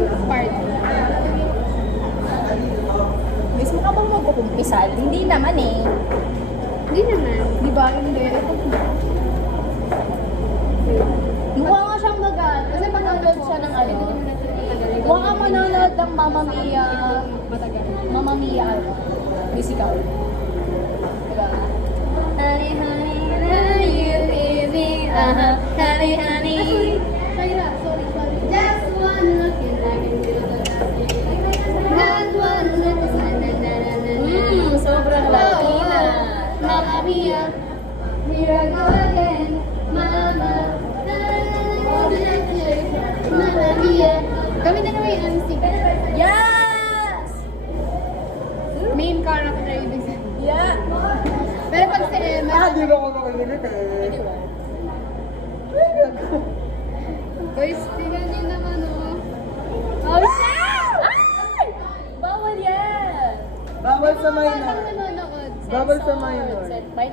pink part. Mismo ka bang magkukumpisal? Hindi naman eh. Hindi naman. Di ba? Hindi. Mukha nga siyang nag- kasi manonood siya ng ano. Mukha nga manonood ng Mamma Mia. Matagal. Mamma Mia ano. Musical. Diba? Honey, honey, are you leaving? Honey, honey. Sorry. Just one look and I can feel the Just one look and Sobrang Latina. Mamma Mia, here I go again. Mama, Mamma Mia. Kami na naman yung MC. Yes! Main character ibig sabihin. Yeah! Pero pag si Emma, Hindi na ako makinig eh. Di ba? guys, tingnan niyo naman oh. Oh, shit! Ay! Bawal yan! Bawal sa Parang minor. nanonood. Bawal sa minor.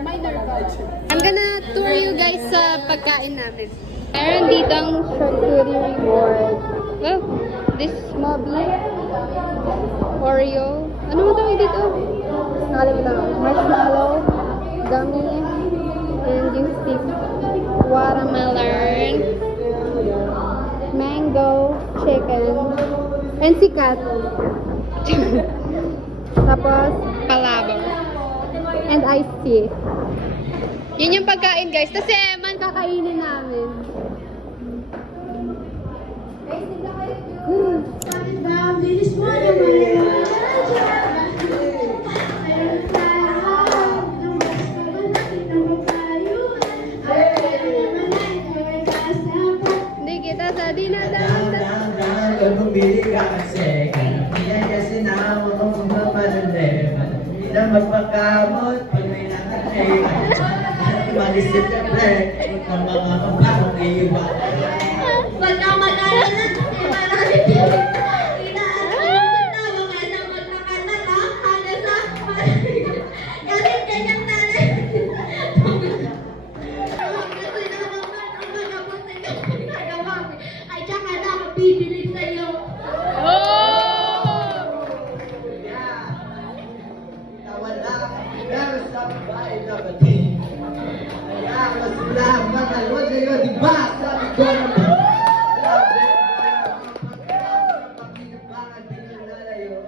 Minor pa. pa. I'm gonna tour you guys sa pagkain namin. Meron dito ang charcuterie board. Oh, this Moby, Oreo. Ano mo tawag dito? Nakalimutan ko. Marshmallow, gummy, and yung stick. Watermelon, mango, chicken, and sikat. Tapos, palabok. And iced tea. Yun yung pagkain, guys. Kasi man kakainin namin. Hindi kita sa dinadaan. Bumili ka kasi yan kasi na ako kung mapadalema. Hindi na magpakamot pag may nakatay. Malisip ka pre, ang mga kapatong iiba. Wag kang mag-alala na kasi marami kasi ganyan talaga. Ay, tsaka na ako bibili sa'yo. Wala, pero sa bahay na batin. Kaya masulang mga lode yun, di ba? Sabi ko na grabe. Pagkinabangan din ang lalayo.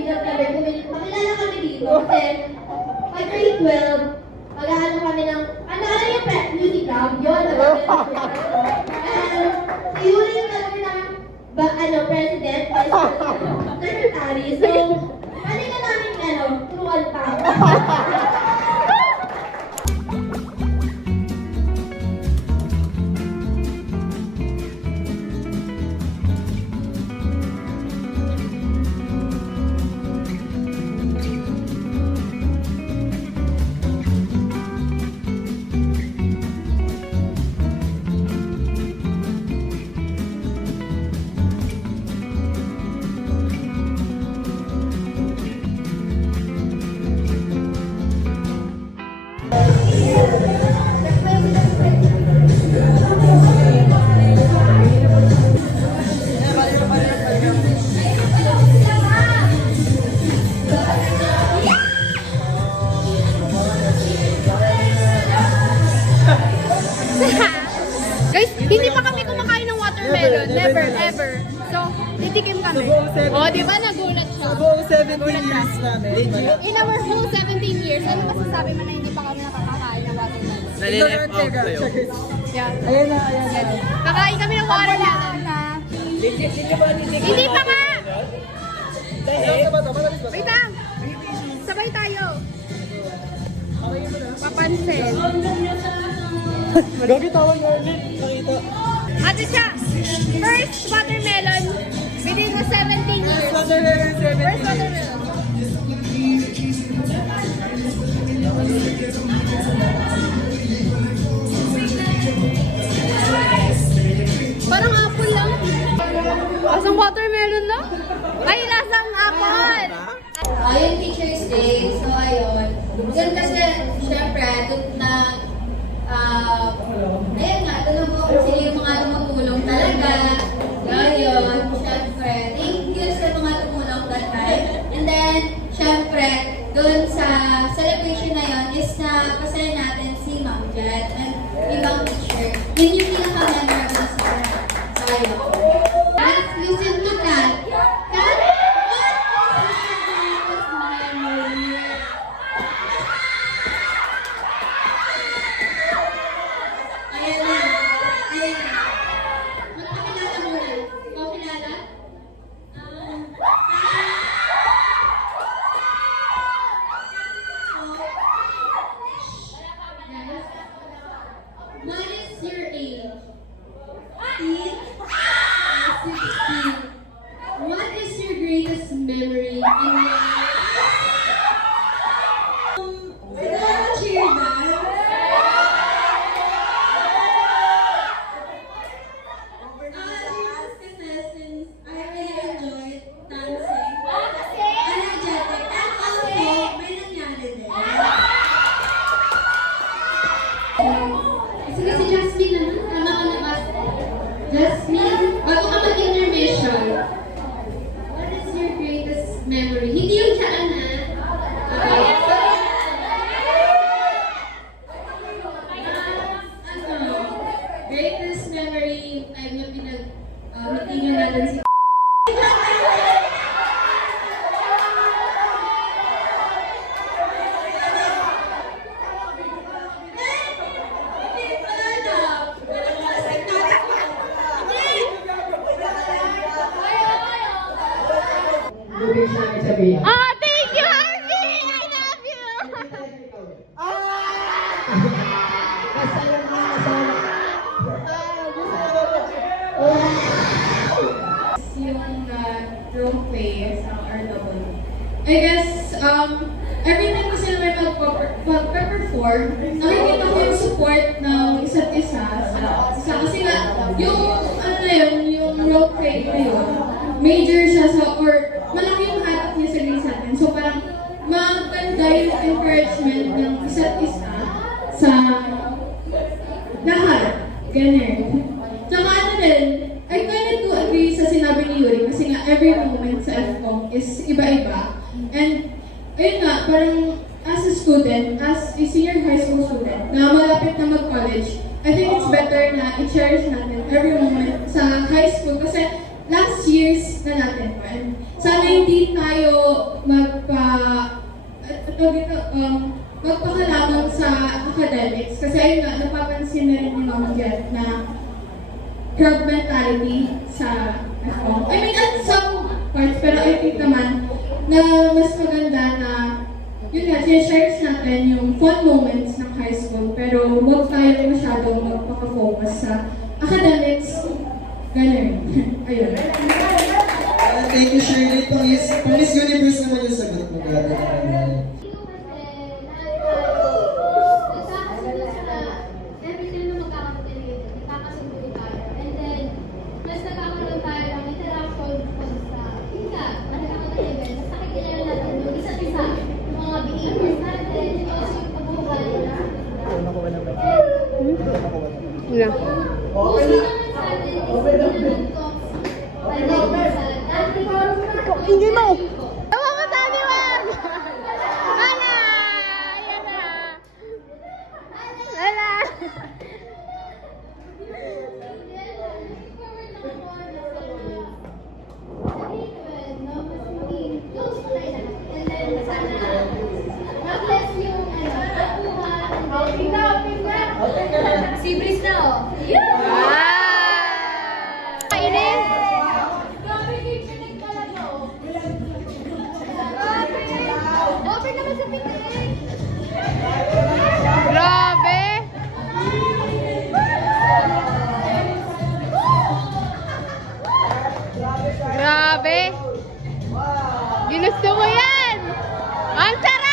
Makilala kami dito kasi pag grade 12, mag-ano kami ng, ano yung music club? Yun, si Yuri yung gagawin ng president, vice president, secretary. So, pwede ka namin, turuan pa. Titikim kami. Oh, di ba nagulat siya? Buong 17 years namin. In our whole 17 years, ano masasabi mo na hindi pa kami nakakakain ng watermelon? Nalileft out kayo. Yeah. Ayan na, ayan na. Kakain kami ng watermelon na. Hindi pa nga! Wait lang! Sabay tayo. Papansin. Gagi tawag nga ulit. Nakita. Ate siya, first watermelon within the 17 years. Watermelon 17 First watermelon. Parang apple lang. Lasang watermelon lang? Ay, lasang apple! Ayun, Teacher's Day. So, ayun. Doon kasi, syempre, doon na, ayun nga, doon mo sila yung mga tumutulong talaga. Ayun, syempre, thank you sa mga tumulong that time. And then, syempre, doon sa celebration na yun is na pasaya natin si Ma'am Jet and ibang teacher. Yun yung pinaka-memorable sa tayo. Let's listen to that. Kat, ayan na. Ayan na. Magpakilala muna. Pakilala? What is your age? 16. What is your greatest memory in life? I don't want to hear that. Since I really enjoyed dancing, energetic, and also may nangyari din. Sige, si Jasmine naman. Tama ka na ba? Jasmine, bago ka mag-intermission, what is your greatest memory? Hindi yung saan na. Ano? Greatest memory ay na meeting natin si Lubig sa akin sabihin. Ah, thank you, Harvey! I love you! Masaya na, masaya. yung role play sa RW. I guess, every time kasi na may magpa-perform, nakikita ko yung support ng isa't isa kasi nga, yung ano na yun, yung role play na yun, major siya sa, or malaki yung hatap niya sa grade sa atin. So parang maganda yung encouragement ng isa't isa sa lahat. Ganun. Tsaka ano din, I kind of do agree sa sinabi ni Yuri kasi nga every moment sa FCOM is iba-iba. And ayun nga, parang as a student, as a senior high school student na malapit na mag-college, I think it's better na i-cherish natin every moment sa high school kasi last years na natin pa. And sana hindi tayo magpakalamang sa academics kasi ayun nga, napapansin na rin ni Ma'am Jet na crowd mentality sa FCOM. I mean, at some parts, pero I think naman na mas maganda na yun nga, shares natin yung fun moments ng high school pero huwag tayo masyadong magpaka-focus sa academics. Ganun. Ayun. Thank you, Shirley. Pang-Miss Universe naman yung sagot mo. Grabe naman. Hindi mo! Tawa mo sa amin, wag! Wala! Yan na! Wala! Kainis! Open naman sa picnic! Grabe! Grabe! Ginusto mo yan! Ang sarap!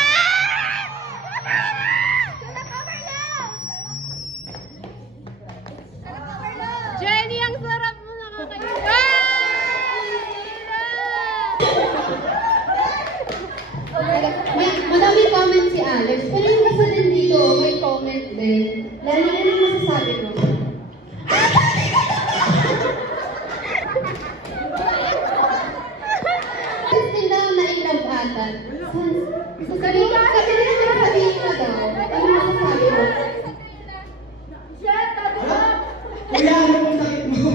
Jenny, ang sarap mo nakakaiba! Madami comment si Alex, pero yung isa din dito, may comment din. Lalo na yung masasabi ko. Kasi daw na-inlove ata. Sabi nila sabihin mo daw. Ano masasabi mo? Kuya, ano pong sakit mo?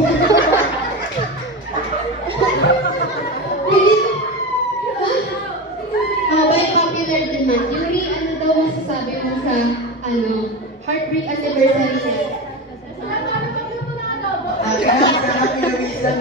By popular demand, Yuri, ano daw masasabi mo sa, heartbreak anniversary niya? Sarap ilawisan.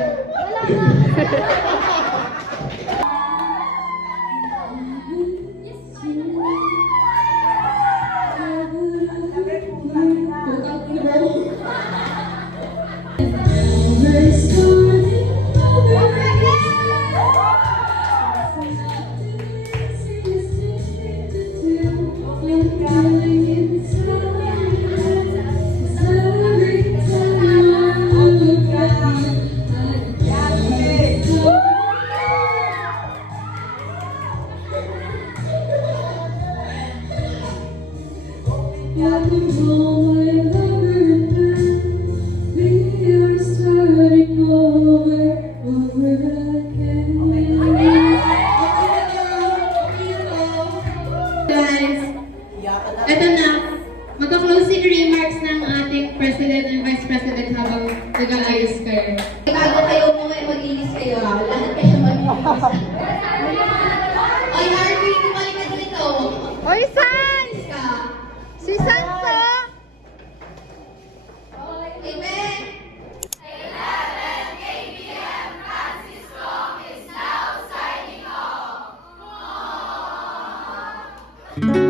Guys, eto na. Magka-closing remarks ng ating President and Vice President habang nag-aayos kayo. Bago kayo mo mag-inis kayo, lahat kayo mag-inis. Ay, Harvey, bumalik ka dito. Oy, San! Ka. Si Sanso! Amen.